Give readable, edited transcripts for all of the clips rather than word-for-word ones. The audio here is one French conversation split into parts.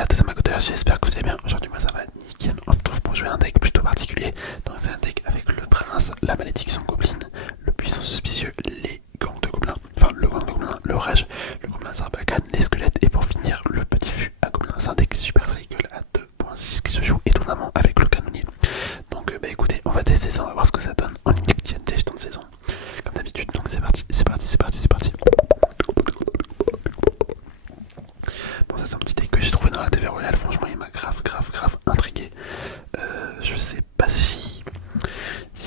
à tous, c'est ma côté, j'espère que vous allez bien. Aujourd'hui, moi ça va nickel. On se retrouve pour jouer un deck plutôt particulier. Donc, c'est un deck avec le prince, la malédiction gobeline, le puissant suspicieux, les gangs de gobelins, enfin le gang de gobelins, le rage, le gobelin sarbacane, les squelettes et pour finir le petit fût à gobelins. C'est un deck super cycle à 2.6 qui se joue étonnamment avec le canonnier. Donc, bah écoutez, on va tester ça, on va voir ce que ça donne en ligne de jetons de saison. Comme d'habitude, donc c'est parti, c'est parti, c'est parti, c'est parti. Bon, ça c'est un petit deck que j'ai trouvé dans la TV Royale, franchement il m'a grave intrigué. Je sais pas s'il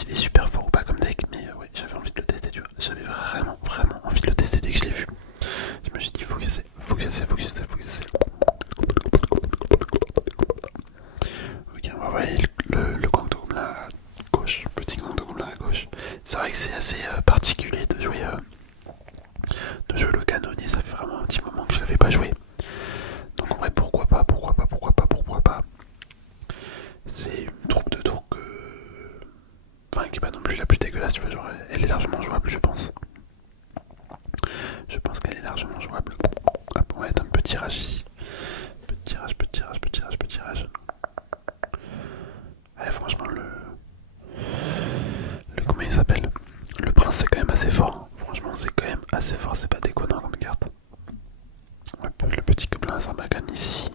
est super fort ou pas comme deck, mais ouais, j'avais envie de le tester, tu vois. J'avais vraiment envie de le tester dès que je l'ai vu. Je me suis dit, faut que j'essaie, faut que j'essaie, faut que j'essaie, faut que j'essaie. Ok, on va voir le gang de gobelins à gauche, petit gang de gobelins à gauche. C'est vrai que c'est assez particulier de jouer le canonnier, ça fait vraiment un petit moment que je l'avais pas joué. Donc en vrai, pourquoi pas. C'est une troupe de tours que... Enfin, qui est pas non plus la plus dégueulasse, tu vois, genre, elle est largement jouable, je pense. Je pense qu'elle est largement jouable. Hop, on va mettre un petit tirage ici. Petit tirage. Ouais, franchement, comment il s'appelle? Le prince, c'est quand même assez fort. Hein. Franchement, c'est quand même assez fort, c'est pas déconnant comme carte. Hop, le petit gobelin Sarbacane ici.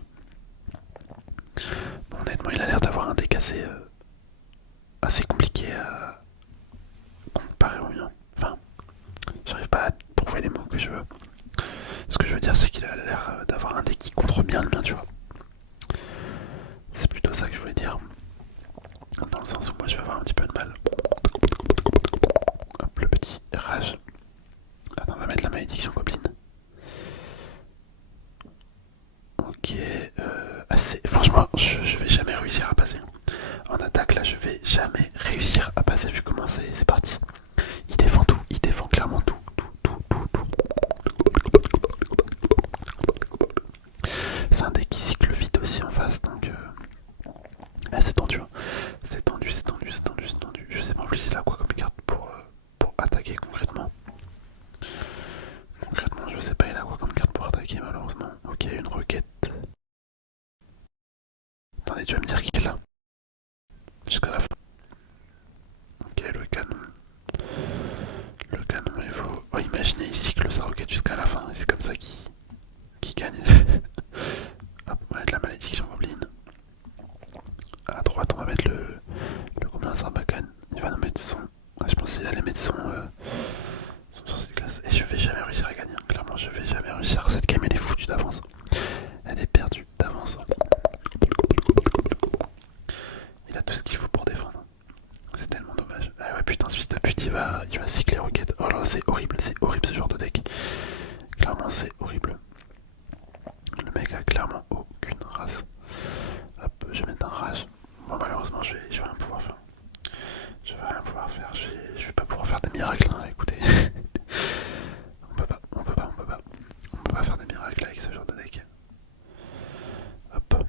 Bon, honnêtement, il a l'air d'avoir un deck assez compliqué à comparer au mien. Enfin, j'arrive pas à trouver les mots que je veux. Ce que je veux dire, c'est qu'il a l'air d'avoir un deck qui contre bien le mien, tu vois. C'est plutôt ça que je voulais dire. Dans le sens où moi je vais avoir un petit peu de mal. Hop, le petit rage. Attends, on va mettre la malédiction gobeline. Ok, assez. Franchement, je vais jamais réussir à passer. En attaque, là, je vais jamais réussir à passer vu comment c'est parti. Il défend tout, il défend clairement tout. C'est un deck qui cycle vite aussi en face, donc c'est tendu. Hein. C'est tendu. Je sais pas en plus il a quoi comme carte pour attaquer concrètement. Concrètement, je sais pas il a quoi comme carte pour attaquer malheureusement. Ok, une requête. Attendez, tu vas me dire qu'il l'a jusqu'à la fin. Ok, le canon. Le canon, il faut. Oh, imaginez, il cycle sa roquette jusqu'à la fin, et c'est comme ça qu'il gagne. Hop, on va mettre la malédiction gobeline. À droite, on va mettre le gobelin Sarbacane. Il va nous mettre son. Ouais, je pense qu'il allait mettre son sur cette classe. Et je vais jamais réussir à gagner. Clairement, je vais jamais réussir. Cette game, elle est foutue d'avance. Elle est perdue d'avance. Il a tout ce qu'il faut pour défendre. C'est tellement dommage. Ah ouais, putain, ce fils de pute, il va cycler roquette. Oh là là, c'est horrible ce genre de deck. Clairement, c'est horrible. Le mec a clairement aucune race. Hop, je vais mettre un rage. Bon, malheureusement, je vais rien pouvoir faire. Je vais rien pouvoir faire. Je vais pas pouvoir faire des miracles, hein, écoutez. On peut pas faire des miracles avec ce genre de deck. Hop.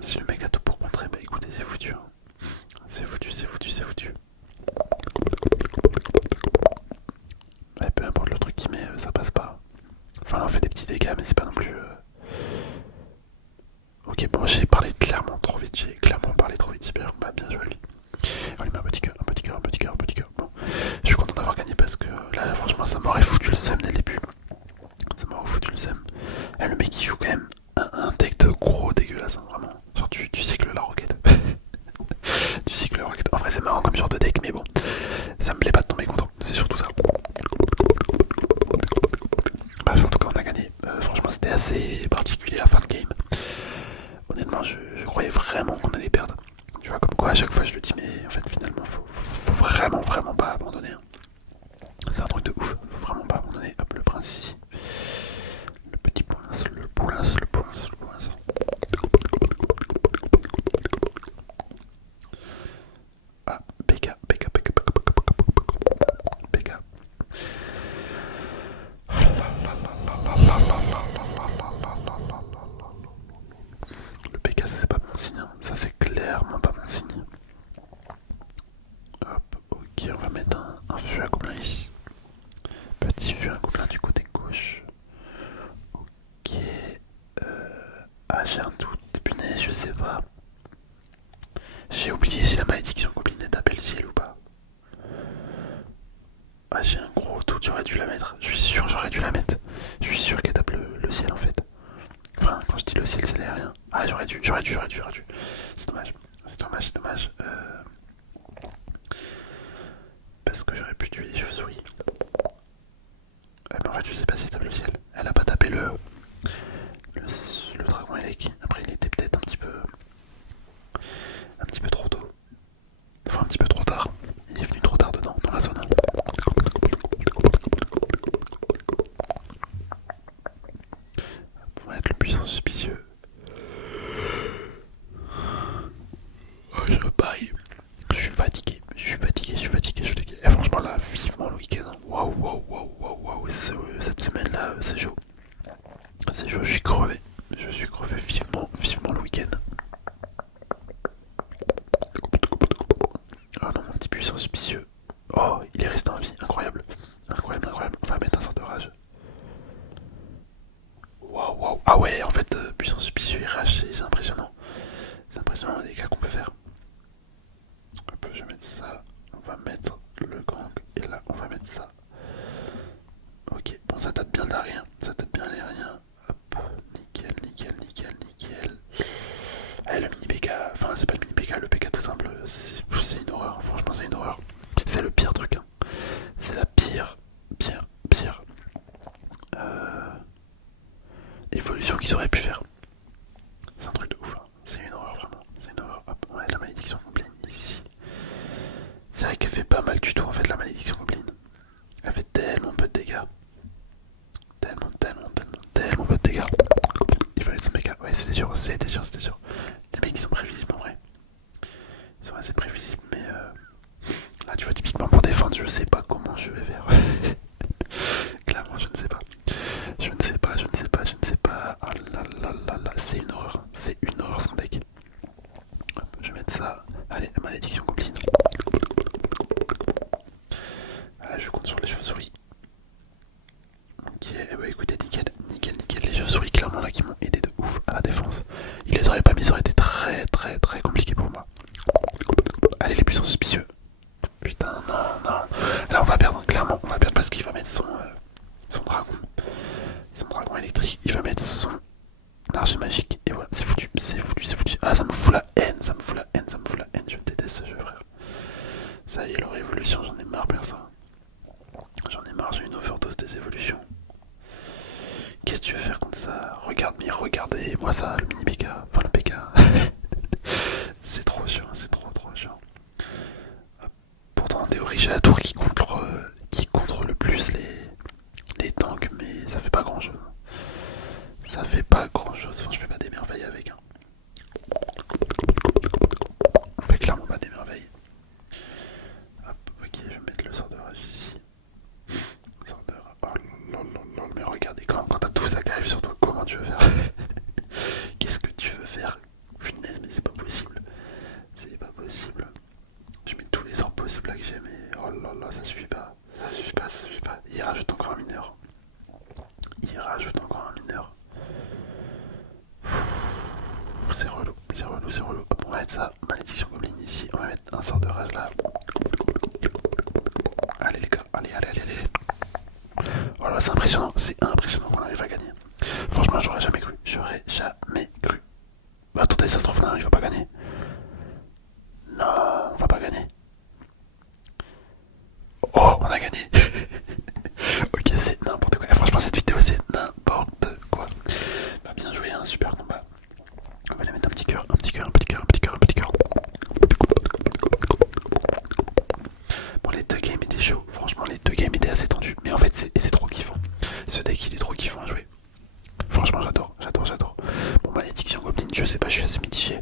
Si le mec a tout pour contrer, bah écoutez, c'est foutu. Hein. C'est foutu. Ouais, peu importe le truc qu'il met, ça passe pas. Enfin, là, on fait des petits dégâts, mais c'est pas non plus. Ok, bon, j'ai parlé clairement trop vite. J'ai clairement parlé trop vite. Super, bah, bien joué à lui. On lui met un petit cœur. Bon, je suis content d'avoir gagné parce que là, franchement, ça m'aurait foutu le seum dès le début. Ça m'aurait foutu le seum. Et le mec, il joue quand même un deck de gros dégueulasse, hein, vraiment. Genre, tu cycles la roquette. Tu cycles la roquette. En vrai, c'est marrant comme genre de deck, mais bon, ça me plaît pas de tomber content. C'est surtout ça. Bref, en tout cas, on a gagné. Franchement, c'était assez particulier la fin de game. Honnêtement, je croyais vraiment qu'on allait perdre. Tu vois, comme quoi, à chaque fois, je le dis, mais en fait, finalement, faut vraiment pas abandonner. Hein. C'est un truc de ouf. Faut vraiment pas abandonner. Hop, le prince ici. Le petit prince, le prince. Ah, PK. Le PK, ça c'est pas bon signe. Hein. Ça c'est clairement pas bon signe. Hop, ok, on va mettre un feu à gobelin ici. J'ai un doute, punaise, je sais pas. J'ai oublié si la malédiction gobeline tape le ciel ou pas. Ah, j'ai un gros doute, j'aurais dû la mettre. Je suis sûr, j'aurais dû la mettre. Je suis sûr qu'elle tape le ciel en fait. Enfin, quand je dis le ciel, c'est l'aérien. Ah, j'aurais dû. C'est dommage. C'est dommage. Parce que j'aurais pu tuer les chauves-souris. Mais en fait, je sais pas si elle tape le ciel. Elle a pas tapé le dragon élec. Après, il était peut-être un petit peu trop tôt. Enfin, un petit peu trop tard. Il est venu trop tard dedans, dans la zone 1. On va être le puissant suspicieux. Oh, je parie. Je suis fatigué. Et franchement, là, vivement le week-end. Waouh. Cette semaine-là, c'est chaud. C'est chaud, je suis crevé. Vivement le week-end. Oh non, mon petit puissant suspicieux. Oh, il est resté en vie, incroyable. On va mettre un sort de rage. Waouh. Ah ouais, en fait, puissant suspicieux et rage, c'est impressionnant. C'est impressionnant les dégâts qu'on peut faire. Hop, je vais mettre ça. On va mettre le gang. Et là, on va mettre ça. Ok, bon, ça tape bien l'aérien. Hop, nickel. Allez, le mini PK. Enfin, c'est pas le mini PK, le PK tout simple. C'est une horreur. Franchement, c'est une horreur. C'est le pire truc. Hein. C'est la pire évolution qu'ils auraient pu faire. C'est un truc de ouf. Hein. C'est une horreur, vraiment. C'est une horreur. Hop, on va mettre la malédiction gobeline ici. C'est vrai qu'elle fait pas mal du tout, en fait, la malédiction gobeline. Elle fait tellement peu de dégâts. Tellement peu de dégâts. Il fallait son PK. Ouais, c'était sûr. Les mecs, ils sont prévisibles en vrai. Ils sont assez prévisibles, mais là, tu vois, typiquement pour défendre, je sais pas comment je vais faire. Clairement, je ne sais pas. Ah là, c'est une horreur. Son deck. Hop, je vais mettre ça. Allez, malédiction gobeline. Voilà, je compte sur les chauves-souris. Ok, bah écoutez, nickel. Les chauves-souris, clairement, là, qui m'ont aidé de ouf à la défense. Ils les auraient pas mis, ça aurait été très compliqué pour moi. Allez, les puissants suspicieux. Putain, non. Là, on va perdre, clairement, parce qu'il va mettre son dragon. Son dragon électrique, il va mettre son archer magique. Et voilà, c'est foutu. Ah, ça me fout la haine. Je déteste ce jeu, frère. Ça y est, leur évolution, j'en ai marre, perso. J'ai une overdose des évolutions. Qu'est-ce que tu veux faire contre ça? Regardez, moi ça, le mini PK. Enfin, le PK. C'est trop chiant, c'est trop chiant. Pourtant, en théorie, j'ai la tour qui contre le plus les tanks, mais ça fait pas grand chose. Enfin, je fais pas des merveilles avec. Hein. On fait clairement pas des merveilles. Hop, ok, je vais mettre le sort de rage ici. Sort de rage. Oh lol, mais regardez quand t'as tout ça qui arrive sur toi, comment tu veux faire? Qu'est-ce que tu veux faire? Punaise, mais c'est pas possible. Je mets tous les sorts possibles là que j'ai, mais oh là, ça suffit pas. Il rajoute encore un mineur. C'est relou. Hop, on va mettre ça, malédiction gobeline ici. On va mettre un sort de rage là. Allez les gars, allez. Oh là, c'est impressionnant qu'on arrive à gagner. Franchement, j'aurais jamais cru. Bah attendez, ça se trouve, non, il va pas gagner. Non, on va pas gagner. Oh, on a gagné. Ok, c'est n'importe quoi. Et franchement, cette vidéo, c'est n'importe quoi. Bah, bien joué, un super combat. On va aller mettre un petit cœur. Bon, les deux games étaient chauds. Franchement, les deux games étaient assez tendus. Mais en fait, c'est trop kiffant. Ce deck, il est trop kiffant à jouer. Franchement, j'adore. Bon, malédiction gobeline, je sais pas, je suis assez mitigé.